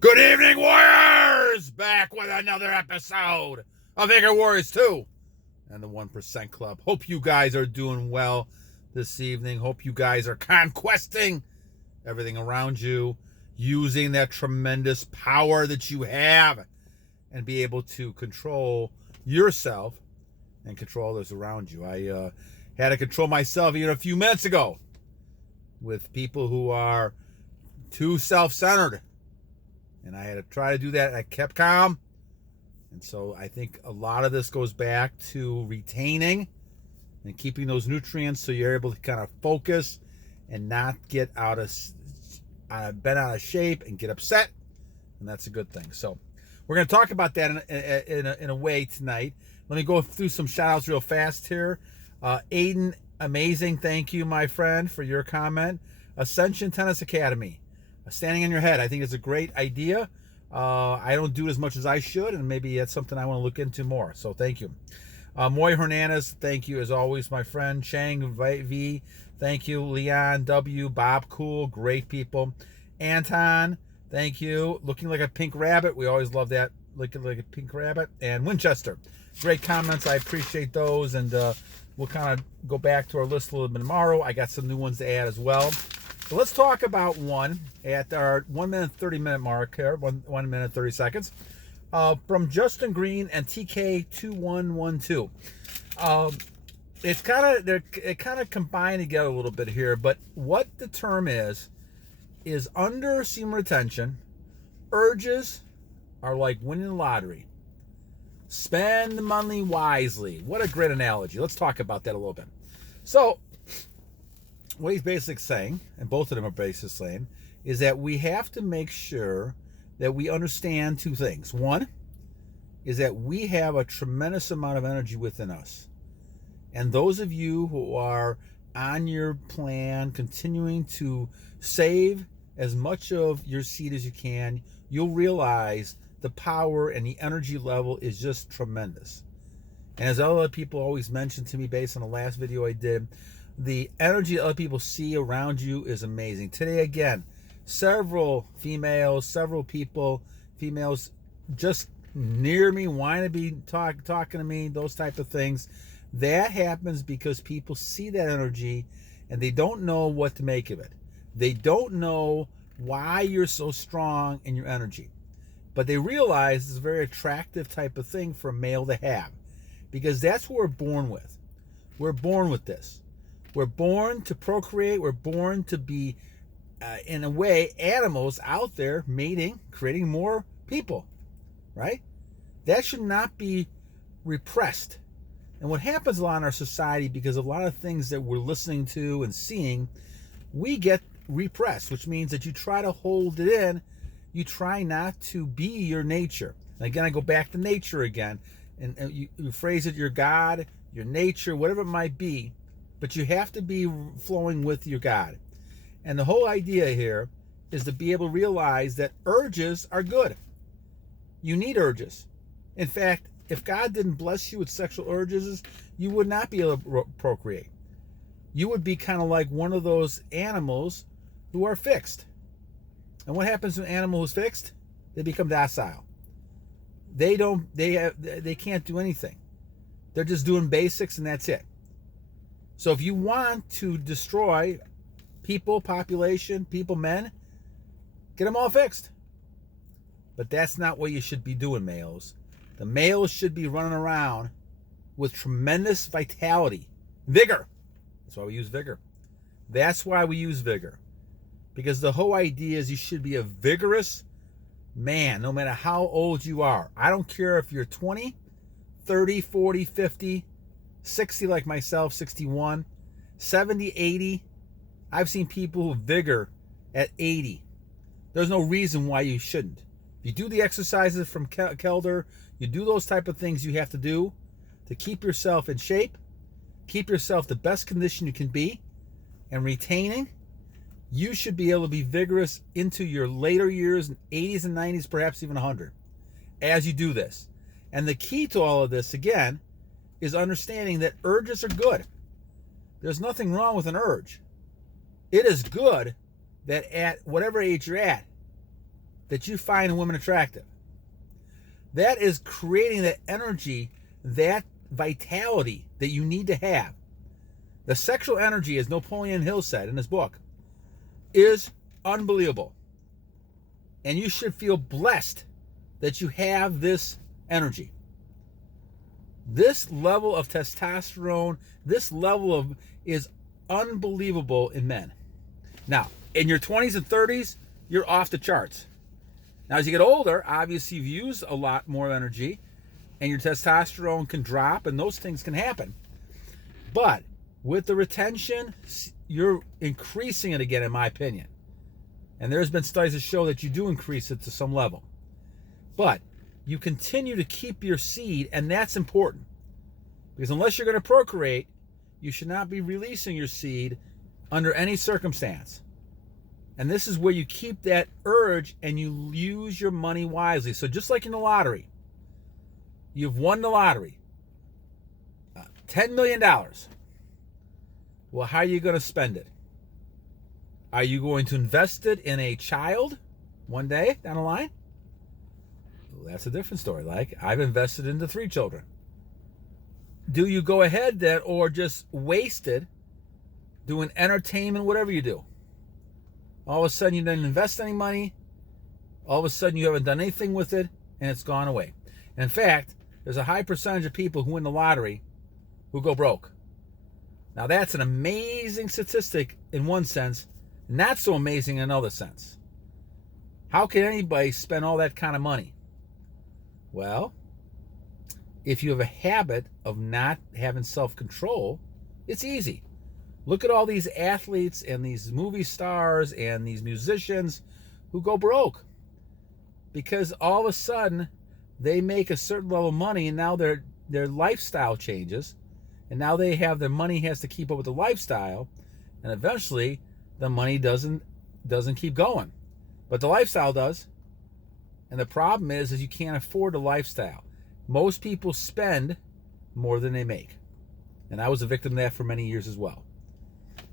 Good evening, Warriors! Back with another episode of Vigor Warriors 2 and the 1% Club. Hope you guys are doing well this evening. Hope you guys are conquesting everything around you, using that tremendous power that you have, and be able to control yourself and control others around you. I had to control myself even a few minutes ago with people who are too self-centered. And I had to try to do that, and I kept calm. And so I think a lot of this goes back to retaining and keeping those nutrients so you're able to kind of focus and not get bent out of shape and get upset. And that's a good thing. So we're going to talk about that in a way tonight. Let me go through some shout-outs real fast here. Aiden Amazing, thank you, my friend, for your comment. Ascension Tennis Academy. Standing on your head, I think it's a great idea. I don't do it as much as I should, and maybe that's something I want to look into more. So thank you. Moy Hernandez, thank you as always, my friend. Cheng V, thank you. Leon W, BobCool, great people. Anton, thank you. Looking like a pink rabbit, we always love that. Looking like a pink rabbit. And Winchester, great comments. I appreciate those, and we'll kind of go back to our list a little bit tomorrow. I got some new ones to add as well. So let's talk about one at our 1 minute 30 minute mark here, 1 minute 30 seconds, from Justin Greene and TK 2112. It kind of combined together a little bit here, but what the term is under semen retention, urges are like winning the lottery. Spend the money wisely. What a great analogy. Let's talk about that a little bit. So what he's basically saying, and both of them are basically saying, is that we have to make sure that we understand two things. One is that we have a tremendous amount of energy within us. And those of you who are on your plan, continuing to save as much of your seed as you can, you'll realize the power and the energy level is just tremendous. And as other people always mention to me based on the last video I did, the energy other people see around you is amazing. Today, again, several females just near me, wanting to be talking to me, those type of things. That happens because people see that energy and they don't know what to make of it. They don't know why you're so strong in your energy. But they realize it's a very attractive type of thing for a male to have, because that's what we're born with. We're born with this. We're born to procreate. We're born to be, in a way, animals out there mating, creating more people, right? That should not be repressed. And what happens a lot in our society, because a lot of things that we're listening to and seeing, we get repressed, which means that you try to hold it in. You try not to be your nature. And again, I go back to nature again. And you phrase it, your God, your nature, whatever it might be. But you have to be flowing with your God. And the whole idea here is to be able to realize that urges are good. You need urges. In fact, if God didn't bless you with sexual urges, you would not be able to procreate. You would be kind of like one of those animals who are fixed. And what happens to an animal who's fixed? They become docile. They can't do anything. They're just doing basics and that's it. So if you want to destroy people, population, men, get them all fixed. But that's not what you should be doing, males. The males should be running around with tremendous vitality. Vigor. That's why we use Vigor. That's why we use Vigor. Because the whole idea is you should be a vigorous man, no matter how old you are. I don't care if you're 20, 30, 40, 50, 60 like myself, 61, 70, 80. I've seen people who vigor at 80. There's no reason why you shouldn't. If you do the exercises from Kelder, you do those type of things you have to do to keep yourself in shape, keep yourself the best condition you can be, and retaining, you should be able to be vigorous into your later years, 80s and 90s, perhaps even 100, as you do this. And the key to all of this, again, is understanding that urges are good. There's nothing wrong with an urge. It is good that at whatever age you're at, that you find in women attractive. That is creating that energy, that vitality that you need to have. The sexual energy, as Napoleon Hill said in his book, is unbelievable. And you should feel blessed that you have this energy. This level of testosterone, this level of is unbelievable in men. Now, in your 20s and 30s, you're off the charts. Now, as you get older, obviously you've used a lot more energy and your testosterone can drop and those things can happen. But with the retention, you're increasing it again, in my opinion. And there's been studies that show that you do increase it to some level. But you continue to keep your seed, and that's important. Because unless you're going to procreate, you should not be releasing your seed under any circumstance. And this is where you keep that urge and you use your money wisely. So just like in the lottery, you've won the lottery, $10 million. Well, how are you going to spend it? Are you going to invest it in a child one day down the line? Well, that's a different story. Like, I've invested into 3 children. Do you go ahead then or just waste it doing entertainment, whatever you do? All of a sudden you didn't invest any money. All of a sudden you haven't done anything with it and it's gone away. And in fact, there's a high percentage of people who win the lottery who go broke. Now that's an amazing statistic in one sense, not so amazing in another sense. How can anybody spend all that kind of money? Well, if you have a habit of not having self-control, it's easy. Look at all these athletes and these movie stars and these musicians who go broke because all of a sudden they make a certain level of money and now their lifestyle changes and now they have their money has to keep up with the lifestyle and eventually the money doesn't keep going, but the lifestyle does. And the problem is you can't afford the lifestyle. Most people spend more than they make, and I was a victim of that for many years as well.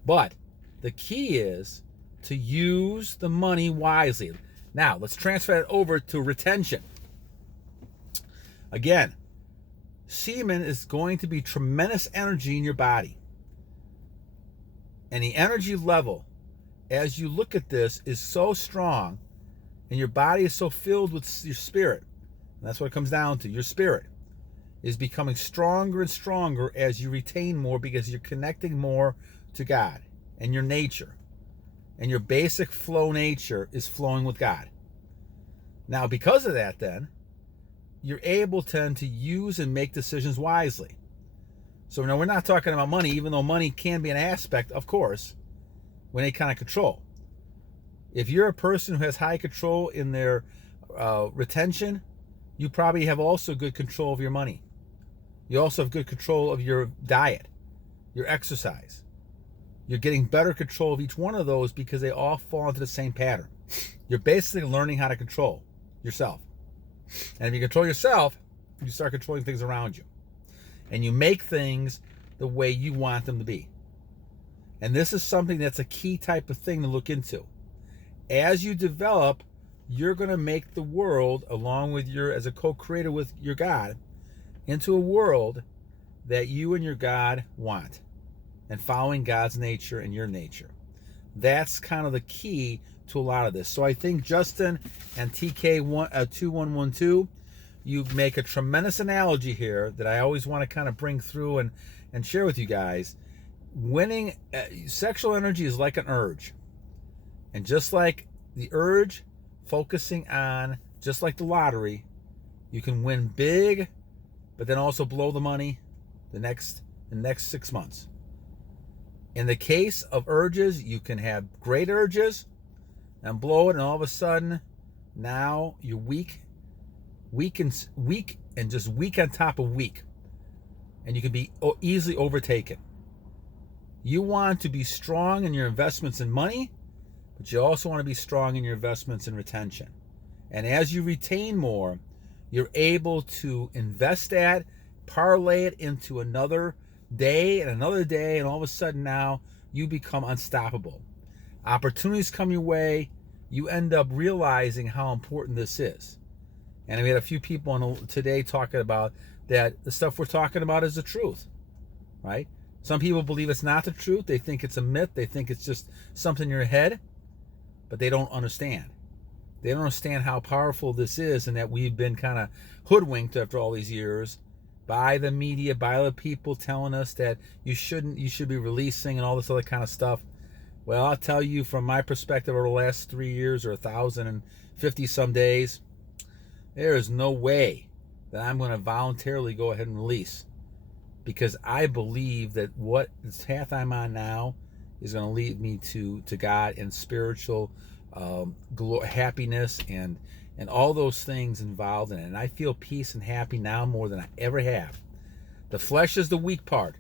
But the key is to use the money wisely. Now, let's transfer it over to retention. Again, semen is going to be tremendous energy in your body. And the energy level, as you look at this, is so strong, and your body is so filled with your spirit. And that's what it comes down to. Your spirit is becoming stronger and stronger as you retain more because you're connecting more to God and your nature. And your basic flow nature is flowing with God. Now, because of that, then, you're able to use and make decisions wisely. So now we're not talking about money, even though money can be an aspect, of course, when any kind of control. If you're a person who has high control in their retention, you probably have also good control of your money. You also have good control of your diet, your exercise. You're getting better control of each one of those because they all fall into the same pattern. You're basically learning how to control yourself. And if you control yourself, you start controlling things around you. And you make things the way you want them to be. And this is something that's a key type of thing to look into. As you develop, you're going to make the world, along with as a co-creator with your God, into a world that you and your God want. And following God's nature and your nature. That's kind of the key to a lot of this. So I think Justin and TK 2112, you make a tremendous analogy here that I always want to kind of bring through and share with you guys. Winning, sexual energy is like an urge. And just like the urge, focusing on, just like the lottery, you can win big, but then also blow the money the next 6 months. In the case of urges, you can have great urges and blow it, and all of a sudden, now you're weak and just weak on top of weak. And you can be easily overtaken. You want to be strong in your investments in money, but you also want to be strong in your investments in retention. And as you retain more, you're able to invest that, parlay it into another day, and all of a sudden now you become unstoppable. Opportunities come your way, you end up realizing how important this is. And we had a few people today talking about that the stuff we're talking about is the truth, right? Some people believe it's not the truth. They think it's a myth. They think it's just something in your head, but they don't understand. They don't understand how powerful this is, and that we've been kind of hoodwinked after all these years by the media, by the people telling us that you should be releasing and all this other kind of stuff. Well, I'll tell you from my perspective over the last 3 years or 1,050 some days, there is no way that I'm going to voluntarily go ahead and release, because I believe that what this path I'm on now is going to lead me to God and spiritual happiness and all those things involved in it. And I feel peace and happy now more than I ever have. The flesh is the weak part.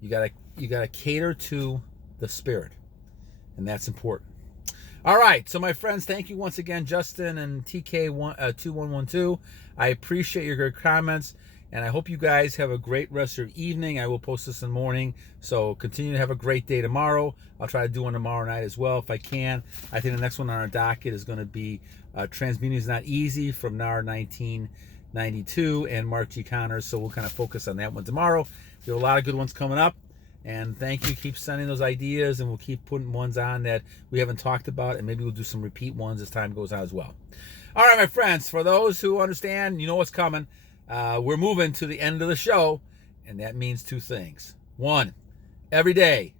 You gotta cater to the spirit, and that's important. All right, so my friends, thank you once again, Justin and TK 2112. I appreciate your good comments, and I hope you guys have a great rest of your evening. I will post this in the morning, so continue to have a great day tomorrow. I'll try to do one tomorrow night as well if I can. I think the next one on our docket is going to be Transmuting is Not Easy from NAR 1992 and Mark G. Connors, so we'll kind of focus on that one tomorrow. We have a lot of good ones coming up. And thank you. Keep sending those ideas, and we'll keep putting ones on that we haven't talked about, and maybe we'll do some repeat ones as time goes on as well. All right, my friends, for those who understand, you know what's coming. We're moving to the end of the show, and that means two things. One, every day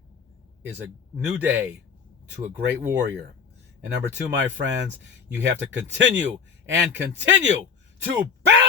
is a new day to a great warrior. And number two, my friends, you have to continue and continue to battle.